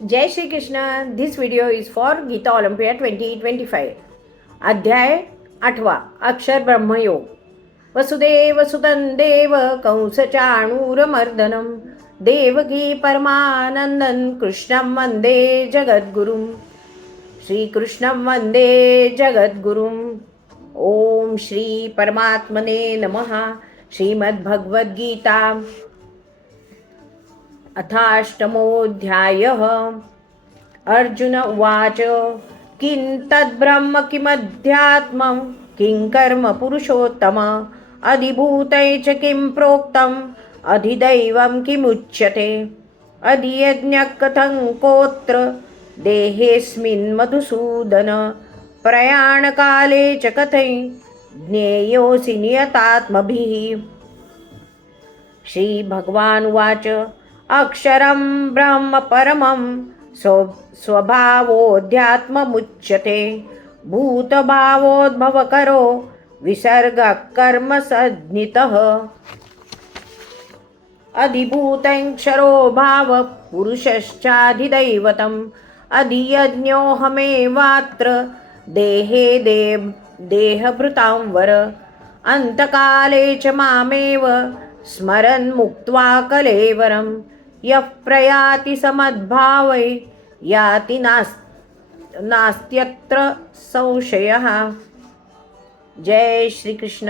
Jai Shri Krishna. This video is for Gita olympiad 2025. अध्याय 8. अक्षर ब्रह्मयोग. वसुदेव सुतं देव कंसचाणूरमर्दनं देवकी परमानंदन कृष्णं वंदे जगद्गुरुं. श्रीकृष्णं वंदे जगद्गुरुं. ओम श्री परमात्मने नमः. श्रीमद्भगवद्गीता अथाष्टमोऽध्यायः. अर्जुन उवाच किं तद्ब्रह्म किमध्यात्मं किं कर्म पुरुषोत्तम अधिभूतै च किं प्रोक्तम् अधिदैवं किमुच्यते अधियज्ञः कथं कोत्र देहेऽस्मिन् मधुसूदन प्रयाणकाले च कथं ज्ञेयोऽसि नियतात्मभिः. श्रीभगवानुवाच अक्षरं ब्रह्म परमं स्वभावोऽध्यात्ममुच्यते भूतभावोद्भवकरो विसर्गः कर्मसञ्ज्ञितः अधिभूतक्षरो भावः पुरुषश्चाधिदैवतम् अधियज्ञोऽहमेवात्र देहे देहभृतां वर अन्तकाले च मामेव स्मरन् मुक्त्वा कलेवरं यः प्रयाति समद्भावै याति नास्त्यत्र संशयः. जय श्री कृष्ण.